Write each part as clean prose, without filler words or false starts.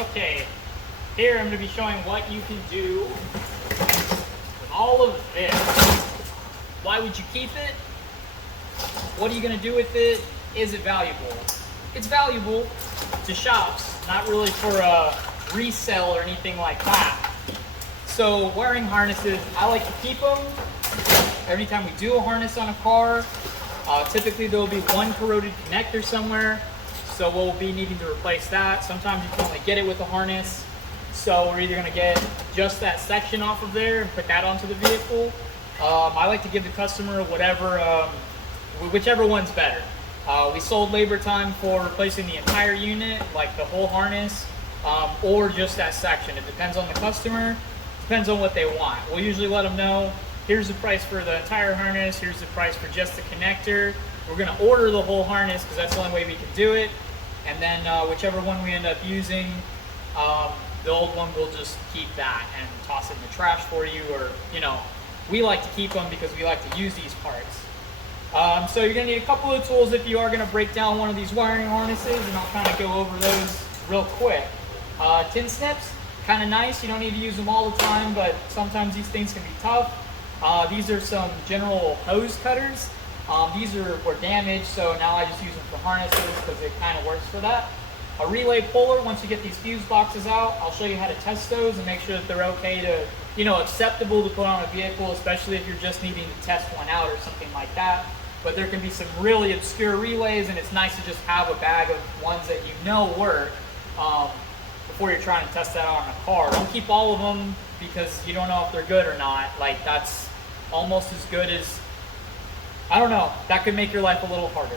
Okay, here I'm going to be showing what you can do with all of this. Why would you keep it? What are you going to do with it? Is it valuable? It's valuable to shops, not really for a resale or anything like that. So wiring harnesses, I like to keep them. Every time we do a harness on a car, typically there will be one corroded connector somewhere. So we'll be needing to replace that. Sometimes you can only get it with a harness. So we're either gonna get just that section off of there and put that onto the vehicle. I like to give the customer whichever one's better. We sold labor time for replacing the entire unit, like the whole harness, or just that section. It depends on the customer, depends on what they want. We'll usually let them know, here's the price for the entire harness, here's the price for just the connector. We're gonna order the whole harness because that's the only way we can do it. And then whichever one we end up using, the old one we'll just keep that and toss it in the trash for you, or, you know, we like to keep them because we like to use these parts. So you're gonna need a couple of tools if you are gonna break down one of these wiring harnesses, and I'll kind of go over those real quick. Tin snips, kind of nice. You don't need to use them all the time, but sometimes these things can be tough. These are some general hose cutters. These were damaged, so now I just use them for harnesses because it kind of works for that. A relay puller, once you get these fuse boxes out, I'll show you how to test those and make sure that they're okay to, you know, acceptable to put on a vehicle, especially if you're just needing to test one out or something like that. But there can be some really obscure relays, and it's nice to just have a bag of ones that you know work before you're trying to test that out on a car. Don't keep all of them because you don't know if they're good or not. Like, that's almost as good as, I don't know, that could make your life a little harder.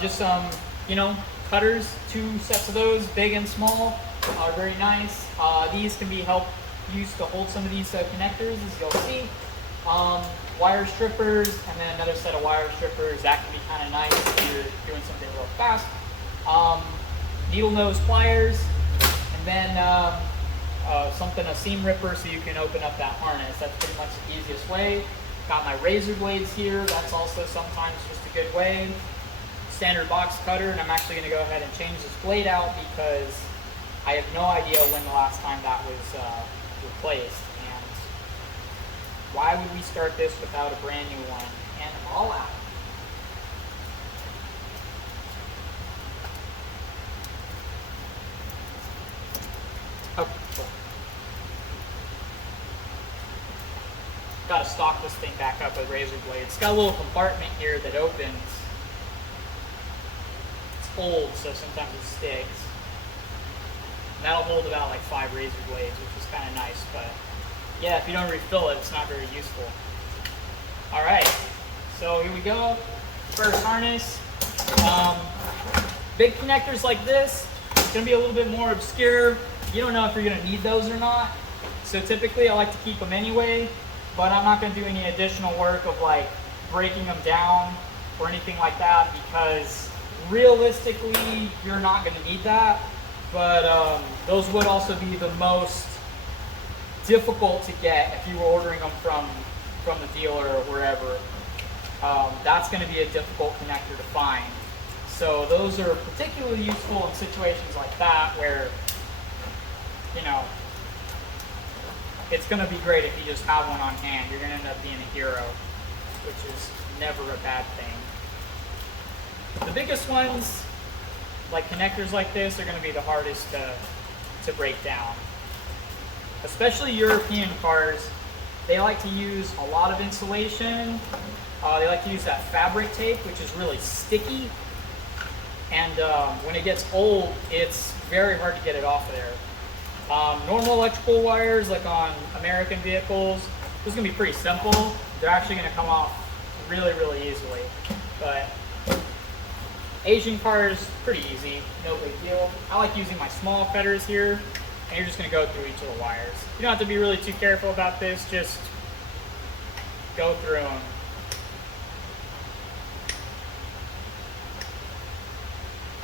Just some, you know, cutters, 2 sets of those, big and small, are very nice. These can be used to hold some of these connectors, as you'll see. Wire strippers, and then another set of wire strippers. That can be kind of nice if you're doing something real fast. Needle nose pliers, and then a seam ripper so you can open up that harness. That's pretty much the easiest way. Got my razor blades here. That's also sometimes just a good way. Standard box cutter, and I'm actually going to go ahead and change this blade out because I have no idea when the last time that was replaced. And why would we start this without a brand new one? And I'm all out. Oh, cool. Got to stock this thing back up with razor blades. It's got a little compartment here that opens. It's old, so sometimes it sticks. And that'll hold about like 5 razor blades, which is kind of nice, but yeah, if you don't refill it, it's not very useful. All right, so here we go. First harness. Big connectors like this, it's gonna be a little bit more obscure. You don't know if you're gonna need those or not. So typically I like to keep them anyway, but I'm not gonna do any additional work of like breaking them down or anything like that because realistically, you're not gonna need that. But those would also be the most difficult to get if you were ordering them from the dealer or wherever. That's going to be a difficult connector to find. So those are particularly useful in situations like that where, you know, it's going to be great if you just have one on hand. You're going to end up being a hero, which is never a bad thing. The biggest ones, like connectors like this, are going to be the hardest to break down. Especially European cars, they like to use a lot of insulation. They like to use that fabric tape, which is really sticky. And when it gets old, it's very hard to get it off of there. Normal electrical wires, like on American vehicles, this is going to be pretty simple. They're actually going to come off really, really easily. But Asian cars, pretty easy, no big deal. I like using my small cutters here, and you're just going to go through each of the wires. You don't have to be really too careful about this, just go through them.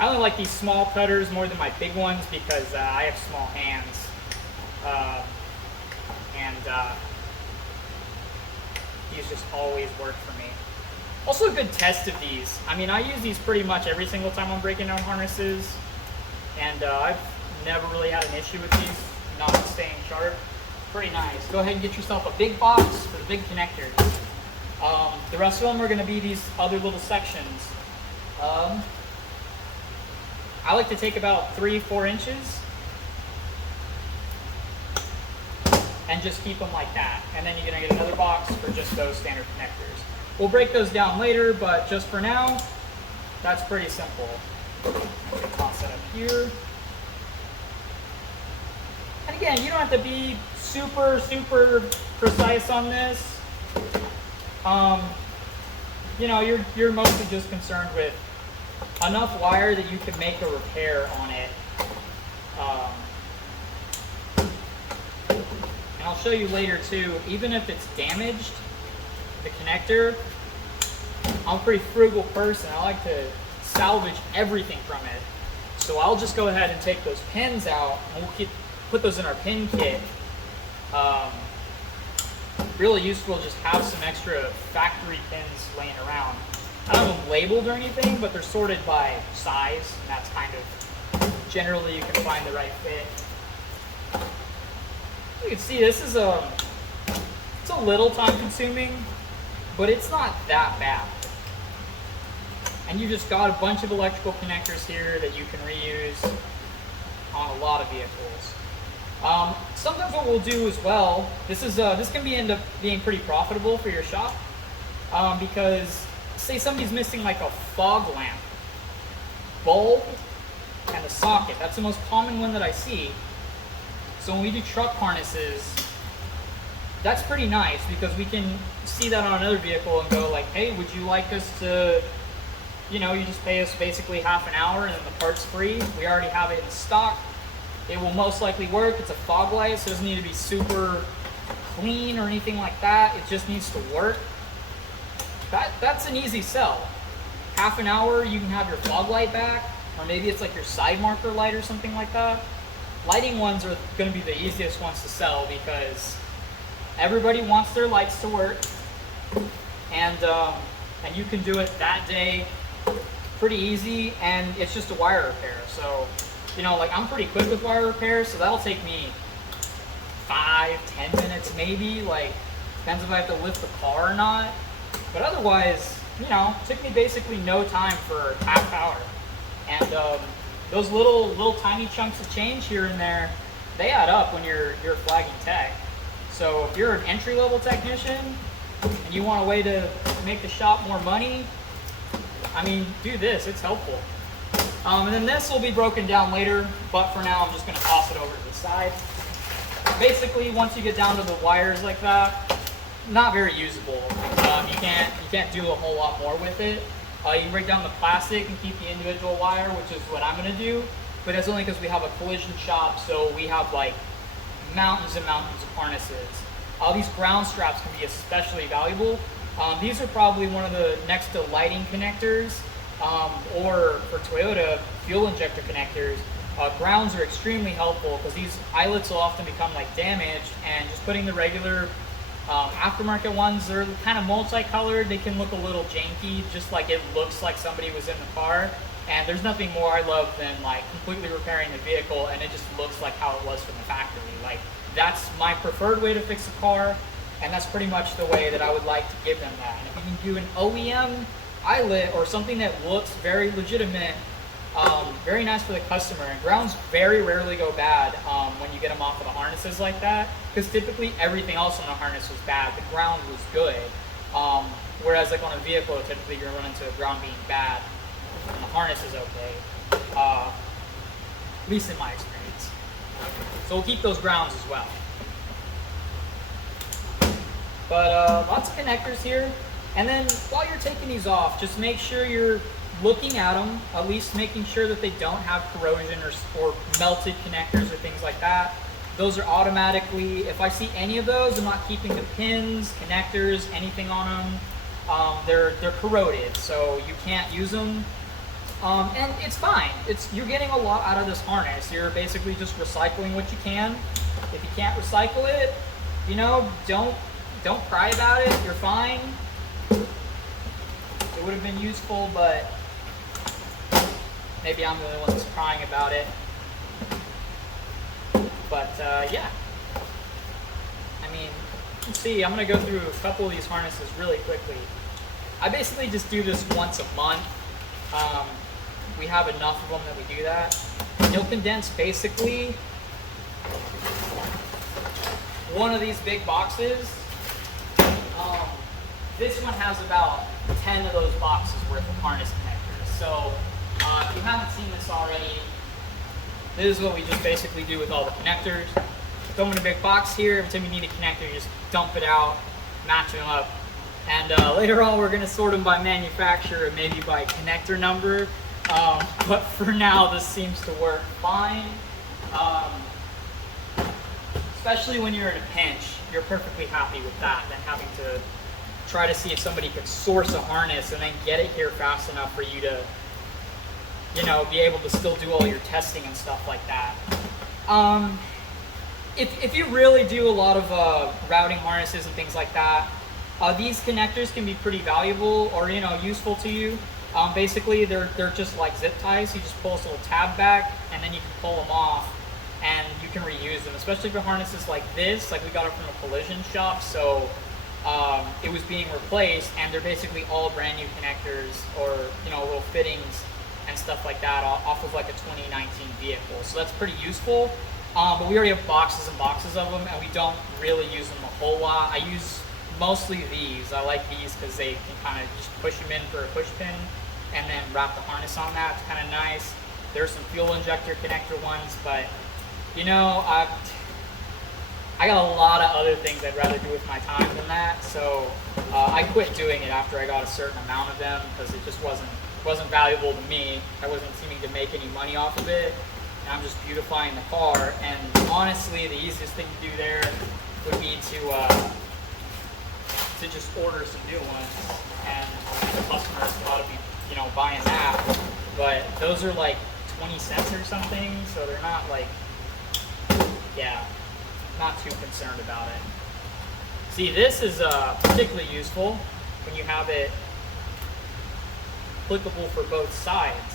I only like these small cutters more than my big ones because I have small hands. These just always work for me. Also a good test of these. I mean, I use these pretty much every single time I'm breaking down harnesses, and I've never really had an issue with these not staying sharp. Pretty nice. Go ahead and get yourself a big box for the big connectors. The rest of them are going to be these other little sections. I like to take about 3-4 inches and just keep them like that. And then you're going to get another box for just those standard connectors. We'll break those down later, but just for now, that's pretty simple. Toss that up here. And again, you don't have to be super precise on this. You know, you're mostly just concerned with enough wire that you can make a repair on it. And I'll show you later too, even if it's damaged, the connector, I'm a pretty frugal person. I like to salvage everything from it. So I'll just go ahead and take those pins out and we'll put those in our pin kit. Really useful to just have some extra factory pins laying around. I don't have them labeled or anything, but they're sorted by size, and that's kind of generally you can find the right fit. You can see this is it's a little time consuming, but it's not that bad. And you just got a bunch of electrical connectors here that you can reuse on a lot of vehicles. Sometimes what we'll do as well, this can end up being pretty profitable for your shop, because say somebody's missing like a fog lamp, bulb, and a socket. That's the most common one that I see. So when we do truck harnesses, that's pretty nice because we can see that on another vehicle and go like, hey, would you like us to, you know, you just pay us basically half an hour and then the part's free. We already have it in stock. It will most likely work. It's a fog light, so it doesn't need to be super clean or anything like that. It just needs to work. That's an easy sell. Half an hour, you can have your fog light back, or maybe it's like your side marker light or something like that. Lighting ones are going to be the easiest ones to sell because everybody wants their lights to work, and you can do it that day pretty easy, and it's just a wire repair. So, you know, like I'm pretty quick with wire repair, so that'll take me 5-10 minutes maybe. Like, depends if I have to lift the car or not. But otherwise, you know, it took me basically no time for half hour. And those little tiny chunks of change here and there, they add up when you're flagging tech. So if you're an entry-level technician and you want a way to make the shop more money, I mean, do this, it's helpful. And then this will be broken down later, but for now I'm just gonna toss it over to the side. Basically, once you get down to the wires like that, not very usable. You can't do a whole lot more with it. You can break down the plastic and keep the individual wire, which is what I'm gonna do, but that's only because we have a collision shop, so we have like mountains and mountains of harnesses. These ground straps can be especially valuable. These are probably one of the next to lighting connectors, or for Toyota, fuel injector connectors. Grounds are extremely helpful because these eyelets will often become like damaged, and just putting the regular aftermarket ones, they're kind of multicolored. They can look a little janky, just like it looks like somebody was in the car. And there's nothing more I love than like completely repairing the vehicle and it just looks like how it was from the factory. Like, that's my preferred way to fix a car, and that's pretty much the way that I would like to give them that. And if you can do an OEM eyelet or something that looks very legitimate, very nice for the customer. And grounds very rarely go bad when you get them off of the harnesses like that, because typically everything else on the harness was bad. The ground was good. Whereas like on a vehicle, typically you're running into a ground being bad and the harness is okay. At least in my experience. So we'll keep those grounds as well. But lots of connectors here. And then while you're taking these off, just make sure you're looking at them, at least making sure that they don't have corrosion or melted connectors or things like that. Those are automatically, if I see any of those, I'm not keeping the pins, connectors, anything on them. They're corroded, so you can't use them. And it's fine. You're getting a lot out of this harness. You're basically just recycling what you can. If you can't recycle it, you know, don't cry about it. You're fine. It would have been useful, but maybe I'm the only one that's crying about it. But yeah, I mean, let's see, I'm gonna go through a couple of these harnesses really quickly. I basically just do this once a month. We have enough of them that we do that. You'll condense basically one of these big boxes. This one has about 10 of those boxes worth of harness connectors. So if you haven't seen this already, this is what we just basically do with all the connectors. Throw them in a big box here. Every time you need a connector, you just dump it out, match them up. And later on, we're going to sort them by manufacturer and maybe by connector number. But for now, this seems to work fine. Especially when you're in a pinch, you're perfectly happy with that than having to try to see if somebody could source a harness and then get it here fast enough for you to, you know, be able to still do all your testing and stuff like that. If you really do a lot of routing harnesses and things like that, these connectors can be pretty valuable or, you know, useful to you. Basically, they're just like zip ties. You just pull this little tab back, and then you can pull them off, and you can reuse them. Especially for harnesses like this, like we got it from a collision shop, so it was being replaced, and they're basically all brand new connectors or, you know, little fittings and stuff like that off of like a 2019 vehicle. So that's pretty useful. But we already have boxes and boxes of them, and we don't really use them a whole lot. I use mostly these. I like these because they can kind of just push them in for a push pin and then wrap the harness on that. It's kind of nice. There's some fuel injector connector ones, but you know, I got a lot of other things I'd rather do with my time than that. So I quit doing it after I got a certain amount of them because it just wasn't valuable to me. I wasn't seeming to make any money off of it. And I'm just beautifying the car. And honestly, the easiest thing to do there would be to just order some new ones, and the customers ought to be, you know, buying that. But those are like 20 cents or something, so they're not like, yeah, not too concerned about it. See, this is particularly useful when you have it applicable for both sides.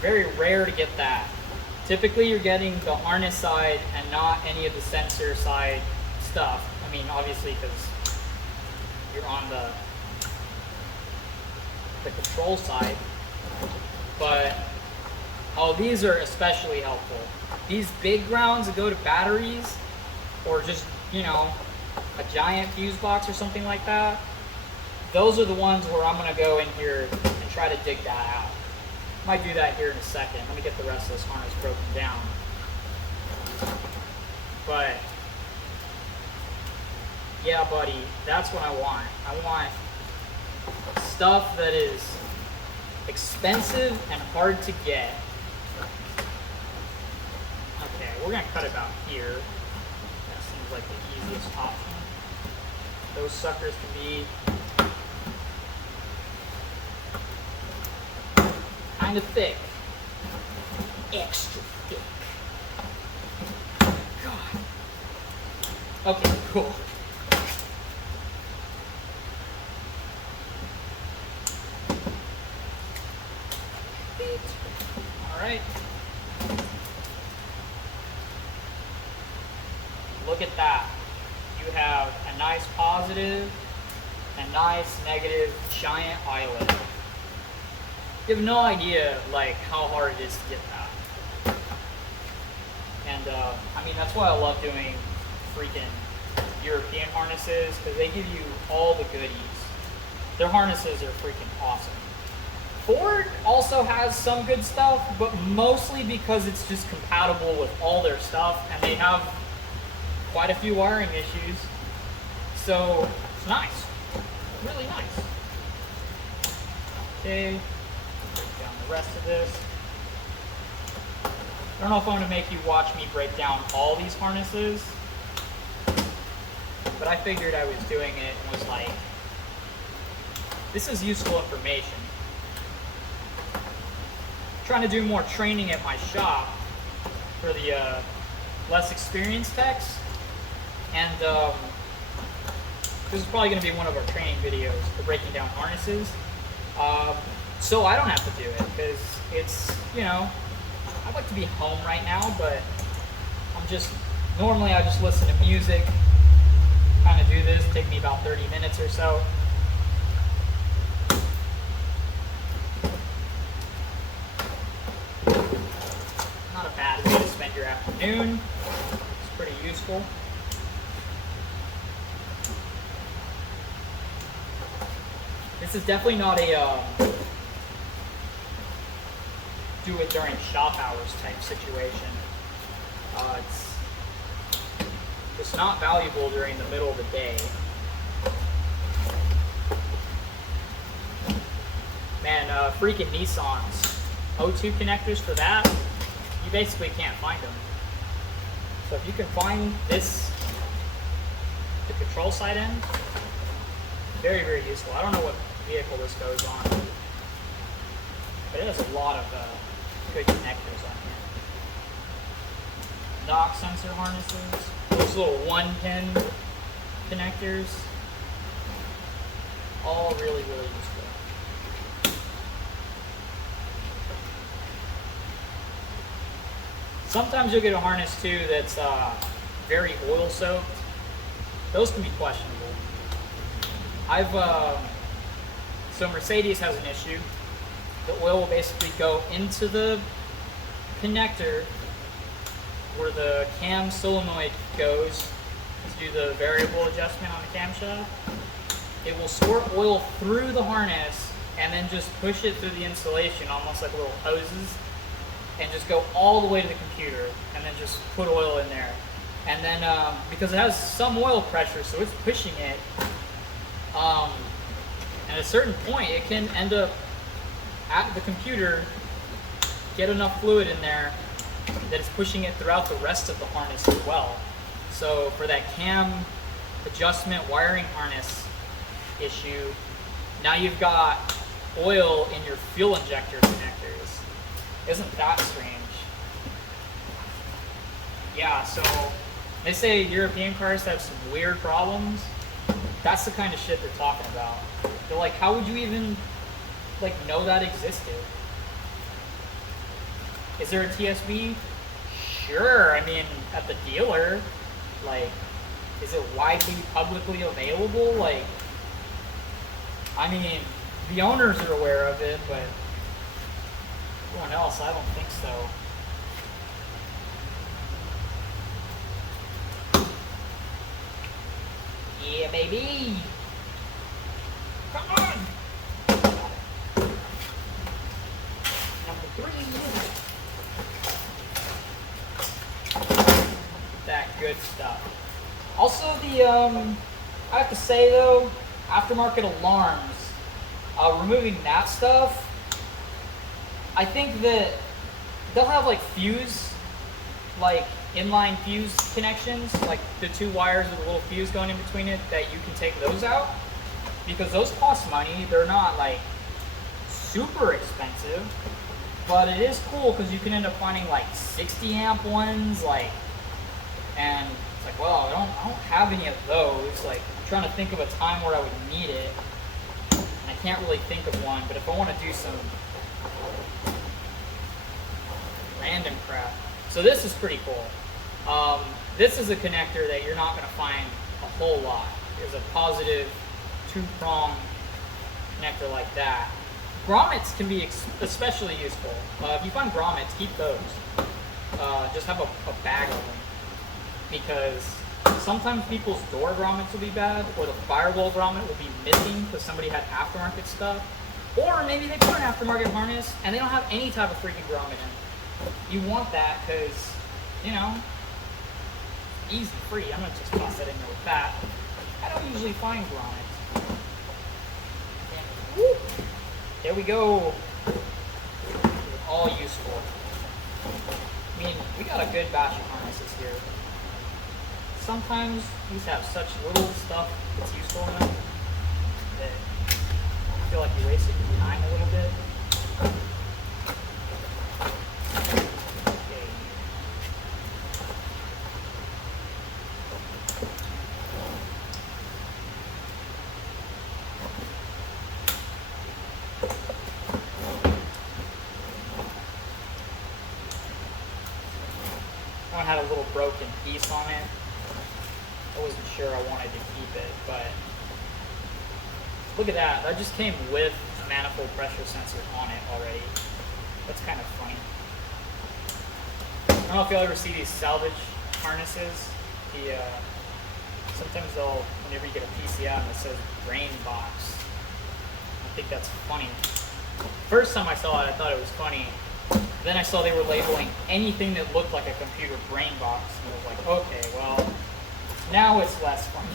Very rare to get that. Typically, you're getting the harness side and not any of the sensor side stuff. I mean, obviously, because you're on the control side, but these are especially helpful. These big grounds that go to batteries, or just, you know, a giant fuse box or something like that, those are the ones where I'm going to go in here and try to dig that out. Might do that here in a second. Let me get the rest of this harness broken down. But yeah, buddy, that's what I want. I want stuff that is expensive and hard to get. Okay, we're gonna cut about here. That seems like the easiest option. Those suckers can be kind of thick. Extra thick. God. Okay, cool. Alright. Look at that. You have a nice positive, a nice negative, giant eyelet. You have no idea like how hard it is to get that. And I mean, that's why I love doing freaking European harnesses, because they give you all the goodies. Their harnesses are freaking awesome. Ford also has some good stuff, but mostly because it's just compatible with all their stuff, and they have quite a few wiring issues. So it's nice, really nice. Okay, break down the rest of this. I don't know if I'm gonna make you watch me break down all these harnesses, but I figured I was doing it and was like, this is useful information. Trying to do more training at my shop for the less experienced techs, and this is probably going to be one of our training videos for breaking down harnesses. So I don't have to do it because it's, you know, I'd like to be home right now, but I'm just Normally I just listen to music, kind of do this, take me about 30 minutes or so. Not a bad way to spend your afternoon. It's pretty useful. This is definitely not a do it during shop hours type situation. It's not valuable during the middle of the day. Man, freaking Nissan's O2 connectors for that, you basically can't find them. So if you can find this, the control side end, very, very useful. I don't know what vehicle this goes on, but it has a lot of good connectors on here. Knock sensor harnesses, those little 1-pin connectors, all really, really useful. Sometimes you'll get a harness too that's very oil soaked. Those can be questionable. So Mercedes has an issue. The oil will basically go into the connector where the cam solenoid goes to do the variable adjustment on the camshaft. It will squirt oil through the harness and then just push it through the insulation, almost like little hoses, and just go all the way to the computer and then just put oil in there. And then because it has some oil pressure, so it's pushing it, at a certain point it can end up at the computer, get enough fluid in there that it's pushing it throughout the rest of the harness as well. So for that cam adjustment wiring harness issue, now you've got oil in your fuel injector connectors. Isn't that strange? Yeah, so they say European cars have some weird problems. That's the kind of shit they're talking about. They're like, how would you even know that existed? Is there a TSB? Sure, I mean, at the dealer. Is it widely publicly available? I mean, the owners are aware of it, but everyone else, I don't think so. Yeah, baby! Come on! Number 3. That good stuff. Also, I have to say though, aftermarket alarms, removing that stuff, I think that they'll have fuse, inline fuse connections, the 2 wires with a little fuse going in between it, that you can take those out, because those cost money. They're not super expensive, but it is cool because you can end up finding 60 amp ones, and it's well, I don't have any of those. I'm trying to think of a time where I would need it, and I can't really think of one. But if I want to do some random crap, so this is pretty cool. This is a connector that you're not going to find a whole lot. There's a positive 2-prong connector like that. Grommets can be especially useful. If you find grommets, keep those. Just have a bag of them, because sometimes people's door grommets will be bad, or the firewall grommet will be missing because somebody had aftermarket stuff, or maybe they put an aftermarket harness and they don't have any type of freaking grommet in it. You want that because, easy, free. I'm going to just toss that in there with that. I don't usually find grommets. And, there we go. All useful. I mean, we got a good batch of harnesses here. Sometimes these have such little stuff that's useful in them that I feel like you wasted your time a little bit. one had a little broken piece on it. I wasn't sure I wanted to keep it, but look at that. That just came with a manifold pressure sensor on it already. That's kind of funny. I don't know if y'all ever see these salvage harnesses. Sometimes whenever you get a PC out and it says brain box, I think that's funny. First time I saw it, I thought it was funny. Then I saw they were labeling anything that looked like a computer brain box, and I was like, okay, well, now it's less funny.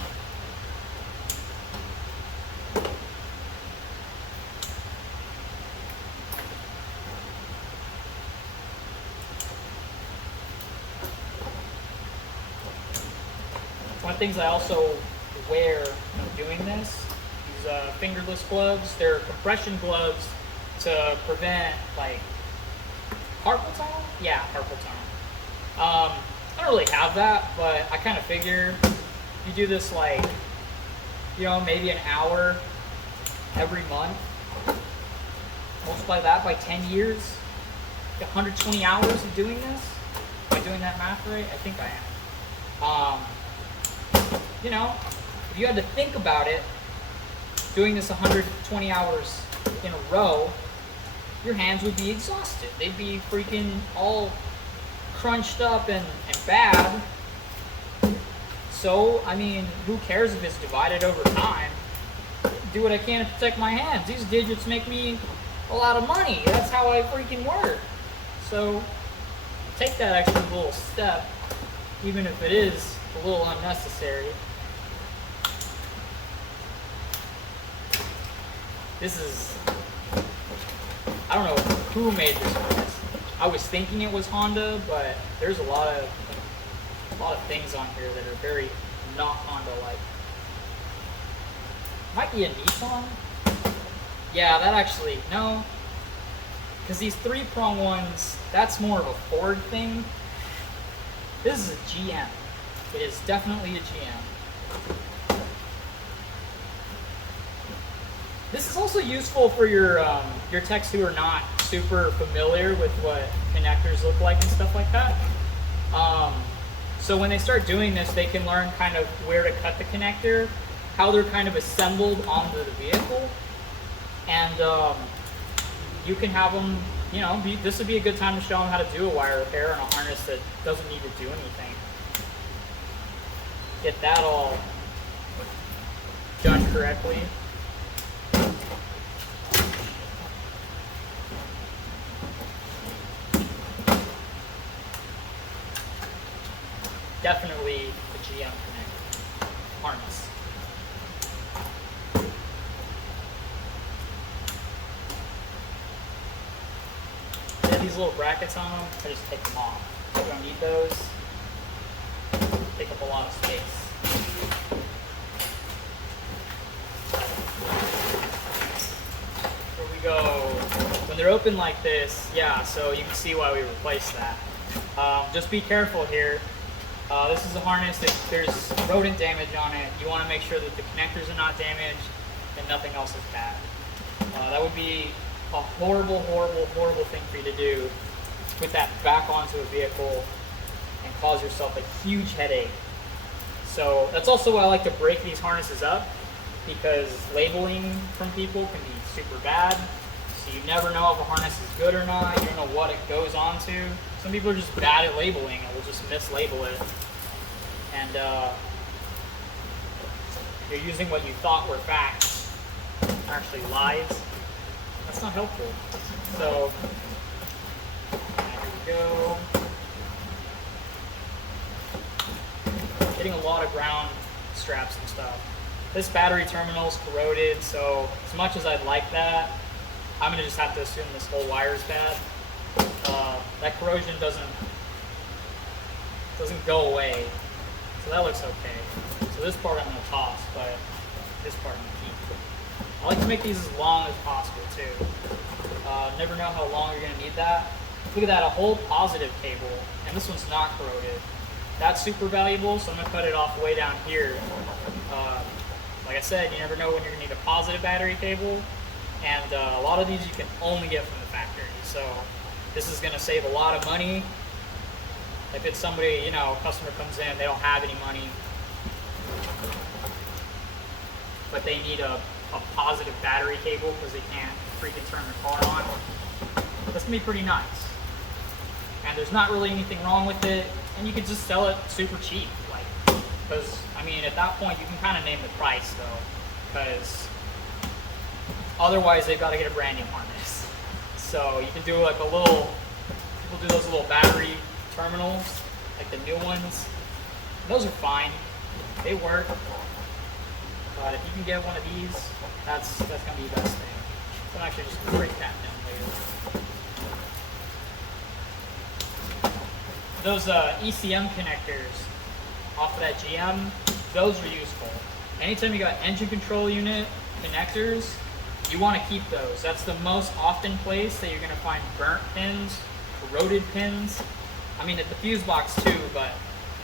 One of the things I also wear when doing this, these fingerless gloves, they're compression gloves to prevent like carpal tunnel? Yeah, carpal tunnel. I don't really have that, but I kind of figure if you do this like, you know, maybe an hour every month, multiply that by 10 years, 120 hours of doing this. Am I doing that math right? I think I am. You know, if you had to think about it, doing this 120 hours in a row, your hands would be exhausted. They'd be freaking all crunched up and bad. So, I mean, who cares if it's divided over time? Do what I can to protect my hands. These digits make me a lot of money. That's how I freaking work. So, take that extra little step, even if it is a little unnecessary. This is, I don't know who made this harness. I was thinking it was Honda, but there's a lot of things on here that are very not Honda-like. Might be a Nissan. Yeah, that actually, no. Because these three-prong ones, that's more of a Ford thing. This is a GM. It is definitely a GM. This is also useful for your techs who are not super familiar with what connectors look like and stuff like that. So when they start doing this, they can learn kind of where to cut the connector, how they're kind of assembled onto the vehicle, and you can have them, you know, this would be a good time to show them how to do a wire repair on a harness that doesn't need to do anything. Get that all done correctly. Definitely a GM connector harness. They have these little brackets on them. I just take them off. I don't need those. Take up a lot of space. Here we go. When they're open like this, yeah, so you can see why we replaced that. Just be careful here. This is a harness that there's rodent damage on it. You want to make sure that the connectors are not damaged and nothing else is bad. That would be a horrible, horrible, horrible thing for you to do. Put that back onto a vehicle and cause yourself a huge headache. So that's also why I like to break these harnesses up, because labeling from people can be super bad. So you never know if a harness is good or not. You don't know what it goes on to. Some people are just bad at labeling and will just mislabel it. And you're using what you thought were facts, actually lies. That's not helpful. So, there we go. Getting a lot of ground straps and stuff. This battery terminal is corroded, so as much as I'd like that, I'm gonna just have to assume this whole wire is bad. That corrosion doesn't go away, so that looks okay. So this part I'm gonna toss, but this part I'm gonna keep. I like to make these as long as possible too. Never know how long you're gonna need that. Look at that, a whole positive cable, and this one's not corroded. That's super valuable, so I'm gonna cut it off way down here. Like I said, you never know when you're gonna need a positive battery cable, and a lot of these you can only get from the factory. So this is gonna save a lot of money If it's somebody, you know, a customer comes in, they don't have any money, but they need a positive battery cable because they can't freaking turn their car on. That's gonna be pretty nice. And there's not really anything wrong with it, and you can just sell it super cheap, like, because I mean at that point you can kind of name the price though, because otherwise they've got to get a brand new harness. So you can do like a little, people do those little battery terminals, like the new ones. Those are fine, they work. But if you can get one of these, that's gonna be the best thing. So I'm actually just gonna break that down later. Those ECM connectors off of that GM, those are useful. Anytime you got engine control unit connectors, you want to keep those. That's the most often place that you're gonna find burnt pins, corroded pins. I mean at the fuse box too, but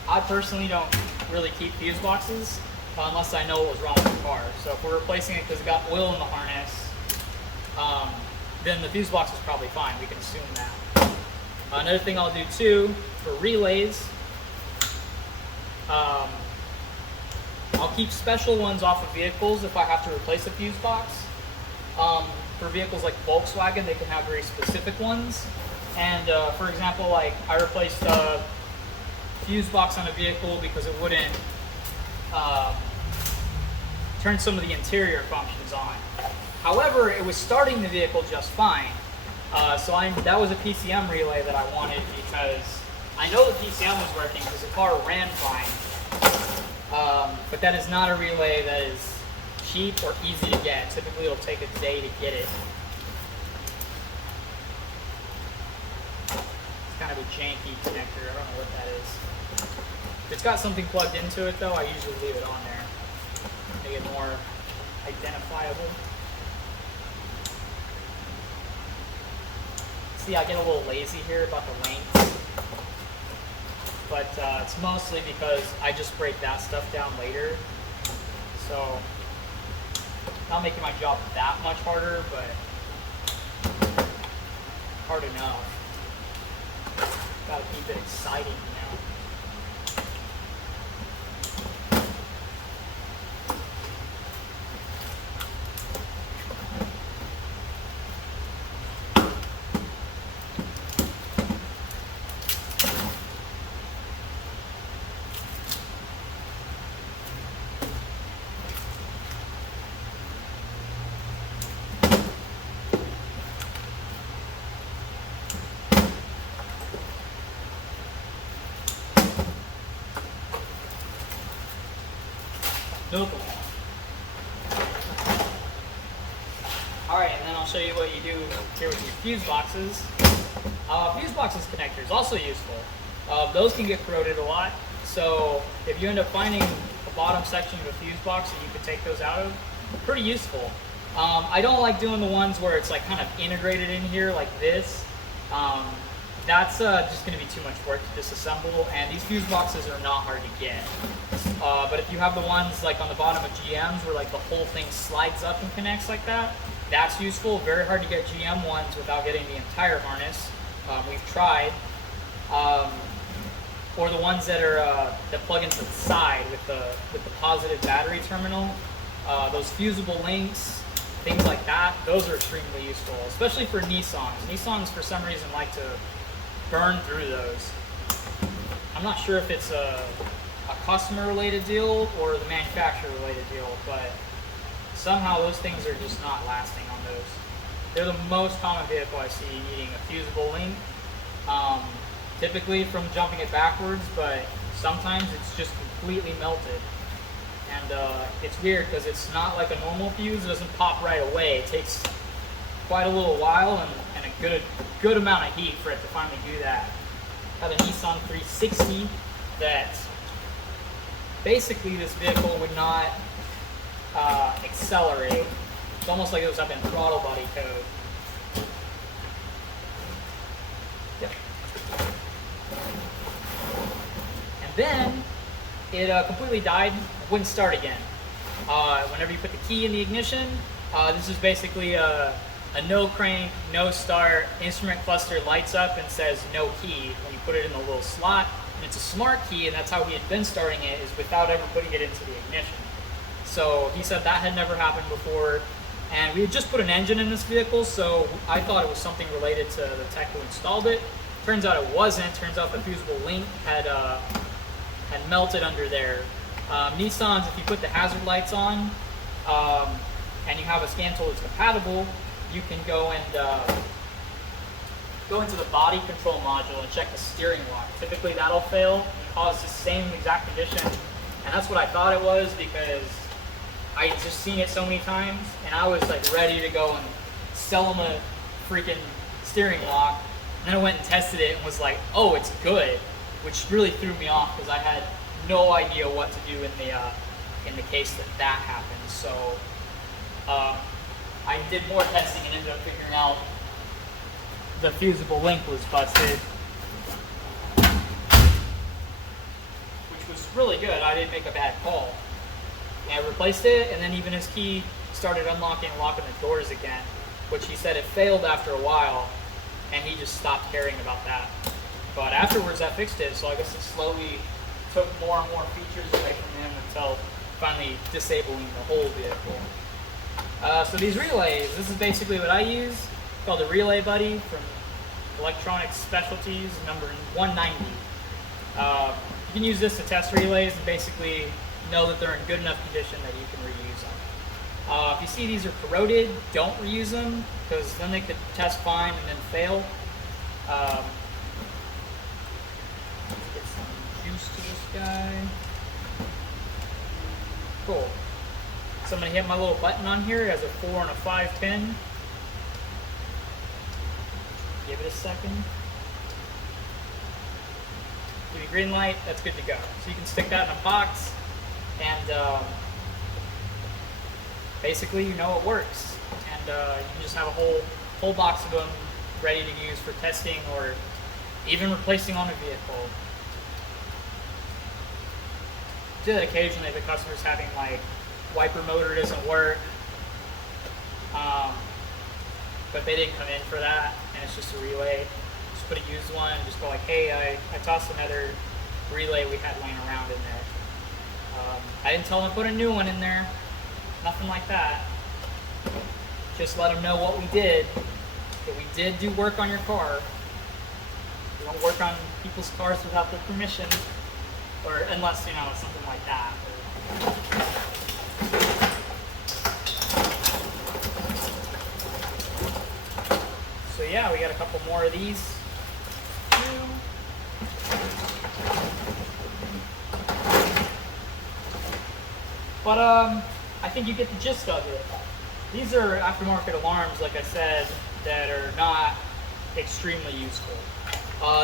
I personally don't really keep fuse boxes unless I know what was wrong with the car. So if we're replacing it because it got oil in the harness, then the fuse box is probably fine. We can assume that. Another thing I'll do too, for relays, I'll keep special ones off of vehicles if I have to replace a fuse box. For vehicles like Volkswagen, they can have very specific ones. And for example, like I replaced a fuse box on a vehicle because it wouldn't turn some of the interior functions on. However, it was starting the vehicle just fine. So that was a PCM relay that I wanted because I know the PCM was working because the car ran fine. But that is not a relay that is cheap or easy to get. Typically it'll take a day to get it. It's kind of a janky connector, I don't know what that is. If it's got something plugged into it though, I usually leave it on there. Make it more identifiable. See, I get a little lazy here about the length, but it's mostly because I just break that stuff down later. So, not making my job that much harder, but hard enough. Gotta keep it exciting, you know. Nope. Alright, and then I'll show you what you do here with your fuse boxes. Fuse boxes connectors, also useful. Those can get corroded a lot, so if you end up finding the bottom section of a fuse box that you could take those out of, pretty useful. I don't like doing the ones where it's like kind of integrated in here like this. That's just going to be too much work to disassemble, and these fuse boxes are not hard to get. But if you have the ones like on the bottom of GMs where like the whole thing slides up and connects like that, that's useful. Very hard to get GM ones without getting the entire harness. We've tried. Or the ones that are that plug into the side with the positive battery terminal. Those fusible links, things like that, those are extremely useful, especially for Nissans. Nissans for some reason like to burn through those. I'm not sure if it's a customer related deal or the manufacturer related deal, but somehow those things are just not lasting on those. They're the most common vehicle I see needing a fusible link. Typically from jumping it backwards, but sometimes it's just completely melted. And it's weird because it's not like a normal fuse, it doesn't pop right away. It takes quite a little while and a good amount of heat for it to finally do that. I have a Nissan 360 that basically this vehicle would not accelerate. It's almost like it was up in throttle body code. Yep. And then it completely died, wouldn't start again. Whenever you put the key in the ignition, this is basically a a no crank, no start, instrument cluster lights up and says no key when you put it in the little slot. And it's a smart key, and that's how he had been starting it, is without ever putting it into the ignition. So he said that had never happened before. And we had just put an engine in this vehicle, so I thought it was something related to the tech who installed it. Turns out it wasn't. Turns out the fusible link had melted under there. Nissans, if you put the hazard lights on and you have a scan tool that's compatible, you can go and go into the body control module and check the steering lock. Typically that'll fail and cause the same exact condition, and that's what I thought it was because I had just seen it so many times, and I was like ready to go and sell them a freaking steering lock. And then I went and tested it and was like, oh, it's good, which really threw me off because I had no idea what to do in the case that happened. So I did more testing and ended up figuring out the fusible link was busted, which was really good. I didn't make a bad call. And I replaced it, and then even his key started unlocking and locking the doors again, which he said it failed after a while, and he just stopped caring about that. But afterwards, I fixed it, so I guess it slowly took more and more features away from him until finally disabling the whole vehicle. So these relays, this is basically what I use. It's called a Relay Buddy from Electronic Specialties, number 190. You can use this to test relays and basically know that they're in good enough condition that you can reuse them. If you see these are corroded, don't reuse them because then they could test fine and then fail. Let's get some juice to this guy. Cool. So I'm going to hit my little button on here. It has a 4 and a 5 pin. Give it a second. Give me green light, that's good to go. So you can stick that in a box, and basically you know it works. And you can just have a whole box of them ready to use for testing or even replacing on a vehicle. Do that occasionally if the customer's having like wiper motor doesn't work, but they didn't come in for that and it's just a relay. Just put a used one and just go like, hey, I tossed another relay we had laying around in there. I didn't tell them to put a new one in there, nothing like that. Just let them know what we did, that we did do work on your car. We don't work on people's cars without their permission, or unless, you know, it's something like that. So yeah, we got a couple more of these. But I think you get the gist of it. These are aftermarket alarms, like I said, that are not extremely useful.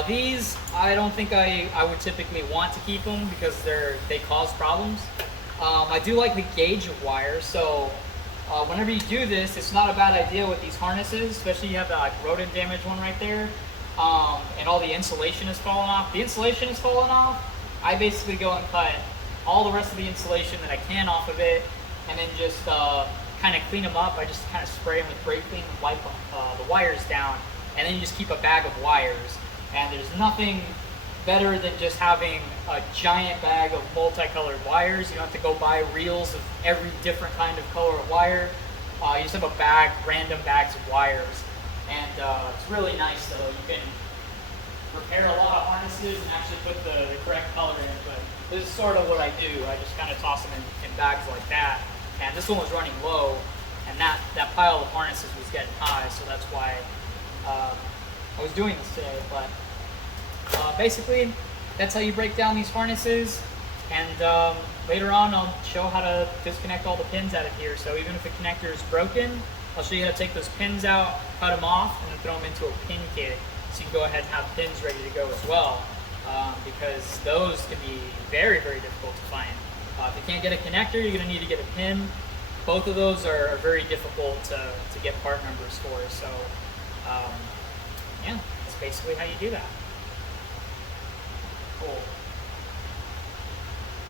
These, I don't think I would typically want to keep them because they cause problems. I do like the gauge of wire, so whenever you do this, it's not a bad idea with these harnesses, especially you have the like rodent damage one right there, and all the insulation is falling off. The insulation is falling off. I basically go and cut all the rest of the insulation that I can off of it, and then just kind of clean them up. I just kind of spray them with brake clean and wipe the wires down, and then you just keep a bag of wires. And there's nothing better than just having a giant bag of multicolored wires. You don't have to go buy reels of every different kind of color of wire. You just have a bag, random bags of wires. And it's really nice though. You can repair a lot of harnesses and actually put the correct color in. But this is sort of what I do. I just kind of toss them in bags like that. And this one was running low, and that pile of harnesses was getting high, so that's why I was doing this today. But basically, that's how you break down these harnesses, and later on I'll show how to disconnect all the pins out of here. So even if the connector is broken, I'll show you how to take those pins out, cut them off, and then throw them into a pin kit, so you can go ahead and have pins ready to go as well, because those can be very, very difficult to find. If you can't get a connector, you're going to need to get a pin. Both of those are very difficult to get part numbers for, so yeah, that's basically how you do that. Cool.